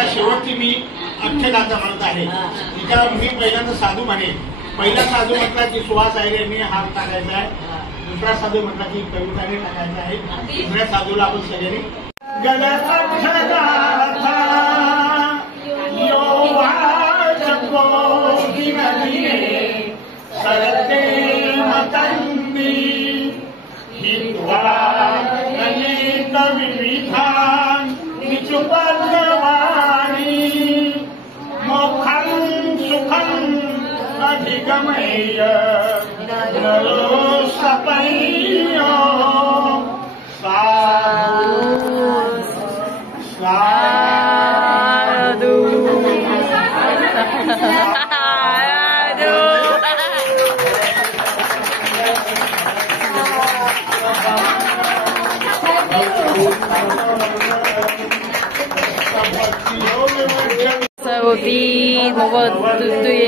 आता शेवटची मी अख्यगाथा म्हणत आहे. तिच्यावर मी पहिल्यांदा साधू म्हणेन. पहिला साधू म्हटला की सुहास आयरेने हात टाकायचा आहे. दुसरा साधू म्हटला की कविताने टाकायचा आहे. तिसऱ्या साधूला आपण सगळ्यांनी सरते मतंदी हित्वानित विविधान निचुपद्वाणी मोखं सुखं अधिगमय नरो सपय्यो साधु साधु Saudi Mawatuye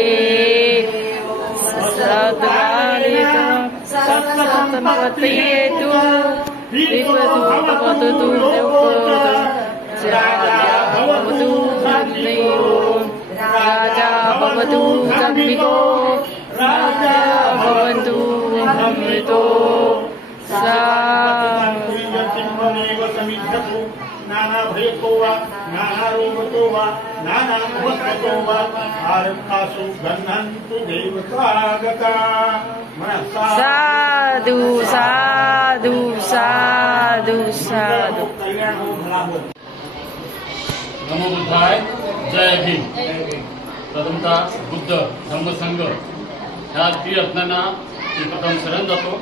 Sadalita Satapatiyetu Vipatu Patu Raja Bhavatu Zambigo Raja Bhavantu Amrito नाना भयतो वा नाना रोगतो वा नाना वस्ततो वा आरकासु गन्नन्तु देवतागता. साधु साधु साधु साधु. नमो बुद्धाय. जय भीम. प्रथमतः बुद्ध धम्मसंघ ह्या त्रिरत्नांना प्रथम शरण जातो.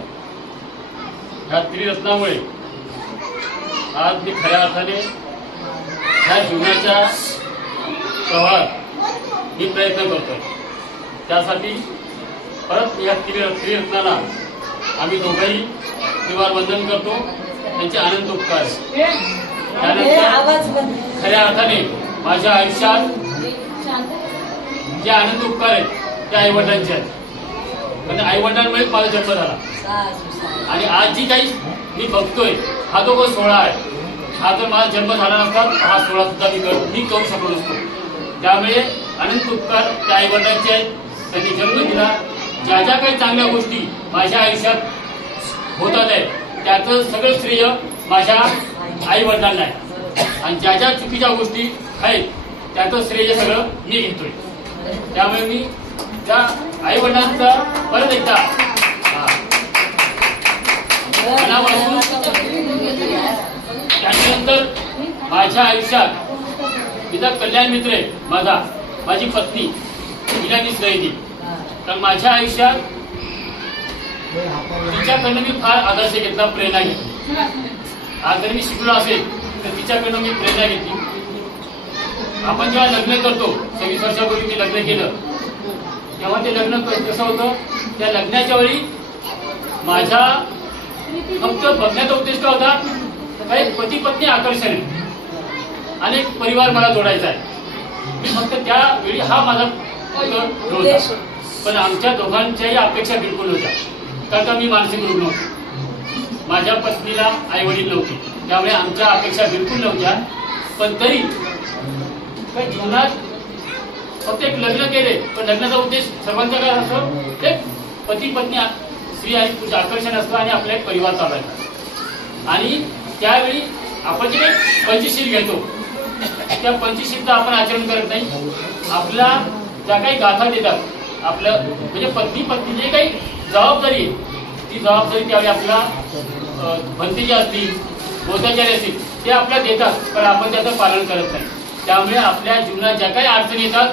ह्या त्रिरत्नामुळे आज मी खऱ्या अर्थाने ह्या जीवनाच्या प्रवाहात मी प्रयत्न करतोय. त्यासाठी परत या त्रिरत्नाला आम्ही दोघंही त्रिवार वंदन करतो. त्यांचे आनंद उपकार. त्यानंतर खऱ्या अर्थाने माझ्या आयुष्यात जे आनंद उपकार आहेत ते आईवडिलांचे आहेत. कारण आईवडिलांमुळे माझा जन्म झाला. आणि आज जी काही मी बघतोय हा तो सोहळा आहे. हा जर माझा जन्म झाला नसता हा सोहळा सुद्धा मी करू शकलो नसतो. त्यामुळे अनंत उपकार त्या आईवडिलांचे आहेत. त्यांनी जन्म दिला. ज्या ज्या काही चांगल्या गोष्टी माझ्या आयुष्यात होतात आहेत त्याचं सगळं श्रेय माझ्या आईवडिलांना आहे. आणि ज्या ज्या चुकीच्या गोष्टी आहेत त्याचं श्रेय सगळं मी घेतोय. त्यामुळे मी त्या आईवडिलांचा परत एकदा त्यानंतर माझ्या आयुष्यात तिचा कल्याण मित्र आहे माझी पत्नी मीनानी सैदी. तर माझ्या आयुष्यात तिच्याकडनं मी फार आदर्श घेतला, प्रेरणा घेतली. आज जर मी शिकलो असेल तर तिच्याकडनं मी प्रेरणा घेतली. आपण जेव्हा लग्न करतो 26 वर्षापूर्वी मी लग्न केलं तेव्हा ते लग्न कसं होतं. त्या लग्नाच्या वेळी माझ्या फक्त बघण्याचा उद्देश काय होता काही पती पत्नी आकर्षण आहे. अनेक परिवार मला जोडायचा आहे. मी फक्त त्यावेळी हा माझा होता. पण आमच्या दोघांच्याही अपेक्षा बिलकुल होत्या. कारण मी मानसिक रुग्ण होतो. माझ्या पत्नीला आई वडील नव्हते. त्यामुळे आमच्या अपेक्षा बिलकुल नव्हत्या. पण तरी काही जीवनात फक्त एक लग्न केले पण लग्नाचा उद्देश सर्वांचा काय असतो एक पती पत्नी स्त्री आणि पुरुष आकर्षण असतं आणि आपला एक परिवार चालवायचा. आणि त्यावेळी आपण जे काही पंचशील घेतो त्या पंचशीलचं आपण आचरण करत नाही. आपल्या ज्या काही गाथा देतात आपलं म्हणजे पत्नी जे काही जबाबदारी ती जबाबदारी त्यावेळी आपला भंतीजी असतील बोधाचार्य असतील ते आपल्याला देतात पण आपण त्याचं पालन करत नाही. त्यामुळे आपल्या जीवनात ज्या काही अडचणी येतात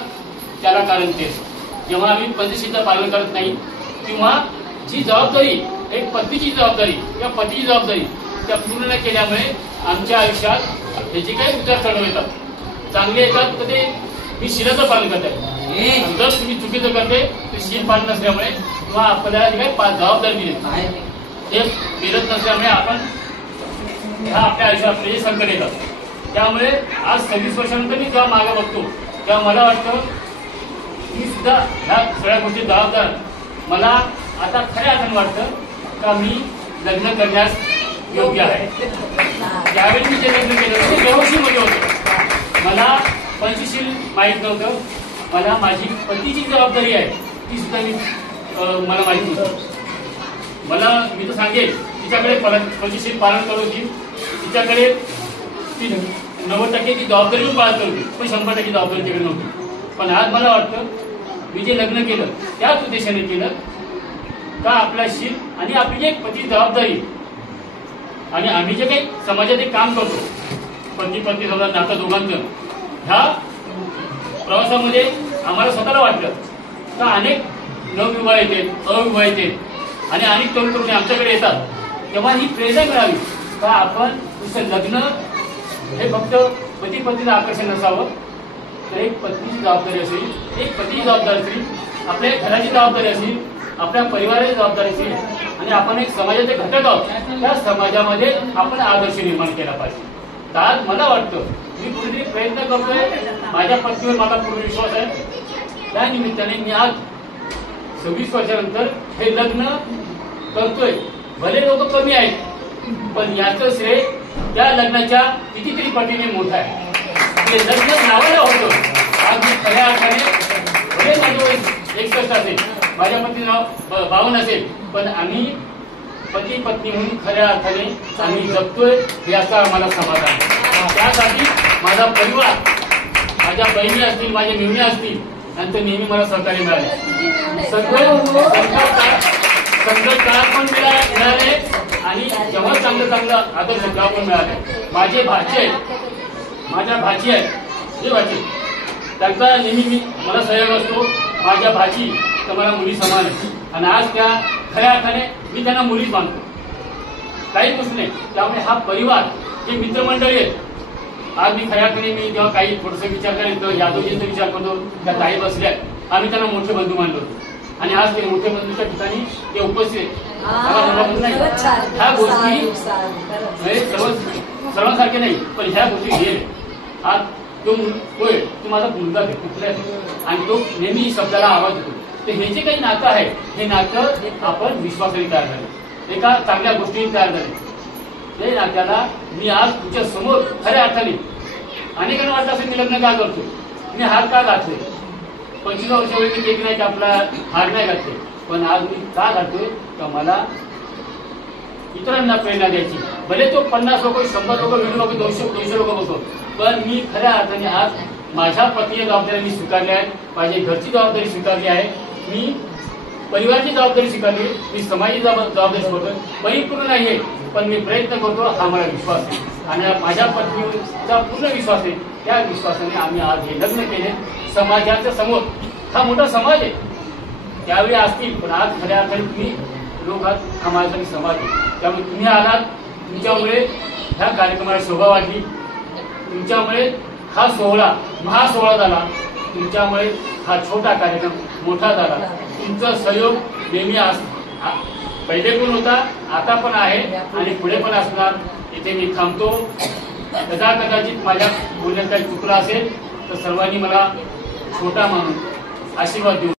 त्याला कारण तेच. जेव्हा आम्ही पंचशीलचं पालन करत नाही किंवा जी जबाबदारी एक पत्नीची जबाबदारी किंवा पतीची जबाबदारी त्या पूर्ण न केल्यामुळे आमच्या आयुष्यात त्याचे काही उतार चढव येतात. चांगले येतात तर ते मी शिलाचं पालन करत आहे. जर तुम्ही चुकीचं करते तर शील पालन नसल्यामुळे किंवा आपल्याला जे काही जबाबदारी दिली ते मिळत नसल्यामुळे आपण ह्या आपल्या आयुष्यात आपले संकट येतात. त्यामुळे आज 26 वर्षानंतर मी जेव्हा मागे बघतो तेव्हा मला वाटतं मी सुद्धा ह्या सगळ्या गोष्टी जबाबदार. मला आता खऱ्या अर्थानं वाटतं का मी लग्न करण्यास योग्य आहे. ज्यावेळी मी ते लग्न केलं ते बेहोशीमध्ये होतं. मला पंचशील माहीत नव्हतं. मला माझी पतीची जबाबदारी आहे ती सुद्धा मला माहीत नव्हतं. मी तर सांगेल तिच्याकडे पंचशील पालन करत होती, तिच्याकडे ती 90% ती जबाबदारी पण पाळत होती, पण 100% जबाबदारी तिकडे नव्हती. पण आज मला वाटतं मी जे लग्न केलं त्याच उद्देशाने केलं का आपल्याशी आणि आपली जे पती जबाबदारी आणि आम्ही जे काही समाजात एक काम करतो पती पत्नी समजा नातं दोघांचं, ह्या प्रवासामध्ये आम्हाला स्वतःला वाटलं का अनेक नवविवाहित आहेत, अविवाहित आहेत आणि अनेक तरुण तरुणी आमच्याकडे येतात, तेव्हा ही प्रेरणा मिळावी का आपण तुझं लग्न हे फक्त पती पत्नीचं आकर्षण नसावं, तर एक पत्नीची जबाबदारी असेल, एक पतीची जबाबदारी असेल, आपल्या घराची जबाबदारी असेल, आपल्या परिवाराची जबाबदारी असेल आणि आपण एक समाजाचे घटक आहोत, त्या समाजामध्ये आपण आदर्श निर्माण केला पाहिजे. तर आज मला वाटतं मी कुठेतरी प्रयत्न करतोय, माझ्या पत्नीवर मला पूर्ण विश्वास आहे. त्या निमित्ताने मी आज 26 वर्षानंतर हे लग्न करतोय. भले लोक कमी आहेत पण याचं श्रेय त्या लग्नाच्या कितीतरी पटीने मोठं आहे. ते लग्न नावाला होतं. आज मी खऱ्या अर्थाने भले माझं वय 61 असेल, माझ्या पत्नीचं नाव 52 असेल, पण आम्ही पती पत्नी म्हणून खऱ्या अर्थाने आम्ही जगतोय याचा आम्हाला समाधान आहे. त्यासाठी माझा परिवार, माझ्या बहिणी असतील, माझ्या मेहुणी असतील, नंतर नेहमी मला सहकार्य मिळाले. संकट काळ पण मिळाले आणि जेव्हा चांगलं आदर्श गाव पण मिळाले. माझे भाचे आहेत, माझ्या भाची आहेत, हे भाची त्यांचा नेहमी मला सहयोग असतो. माझ्या भाची तर मला मुली समान आहे आणि आज त्या खऱ्या अर्थाने मी त्यांना मुलीच मानतो, काही गोष्ट नाही. त्यामुळे हा परिवार, हे मित्रमंडळी आहेत. आज मी खऱ्या अर्थाने मी जेव्हा काही थोडंसं विचार करेल, यादवजींचा विचार करतो, त्या ताई बसल्या, आम्ही त्यांना मोठे बंधू मानलो आणि आज ते मोठे बंधूच्या ठिकाणी ते उपस्थित नाही. ह्या गोष्टी सर्वांसारखे नाही, पण ह्या गोष्टी घे. आज तो होय, तो माझा मुलगा कुठला आणि तो नेहमी शब्दाला आवाज देतो. तर हे जे काही नातं आहे, हे नातं आपण विश्वासाने तयार झाले, एका चांगल्या गोष्टीने तयार झाले. ते नात्याला मी आज तुमच्या समोर खऱ्या अर्थाने, अनेकांना वाटतं असेल मी लग्न का करतो, मी हार का घातले, 25 वर्षावेळी मी केक नाही की आपला हार नाही घातले, पण आज मी का घालतोय तर मला इतरांना प्रेरणा द्यायची. भले तो 50 लोक, 100 लोक, 20 लोक, 200 लोक बसतो, पण मी खऱ्या अर्थाने आज माझ्या पत्नीच्या जबाबदारी मी स्वीकारली आहे, माझी घरची जबाबदारी स्वीकारली आहे, मी परिवाराची जबाबदारी स्वीकारली, मी समाजाची जबाबदारी स्वीकारतो. परिपूर्ण नाहीये पण मी प्रयत्न करतो, हा मला विश्वास आहे आणि माझ्या पत्नीचा पूर्ण विश्वास आहे. त्या विश्वासाने आम्ही आज हे लग्न केले. समाजाच्या समोर हा मोठा समाज आहे, त्यावेळी असतील पण आज खऱ्या अर्थाने तुम्ही लोक आहात, हा माझा समाज आहे. त्यामुळे तुम्ही आलात, तुमच्यामुळे ह्या कार्यक्रमाला शोभा वाढली, तुमच्यामुळे हा सोहळा महासोहळा झाला, तुमच्यामुळे हा छोटा कार्यक्रम मोठा झाला. तुमचा सहयोग नेहमी पहिले पण होता, आता पण आहे आणि पुढे पण असणार. इथे मी थांबतो. कदाचित माझ्या बोलण्यात काही चुकलं असेल तर सर्वांनी मला छोटा मानून आशीर्वाद देऊ.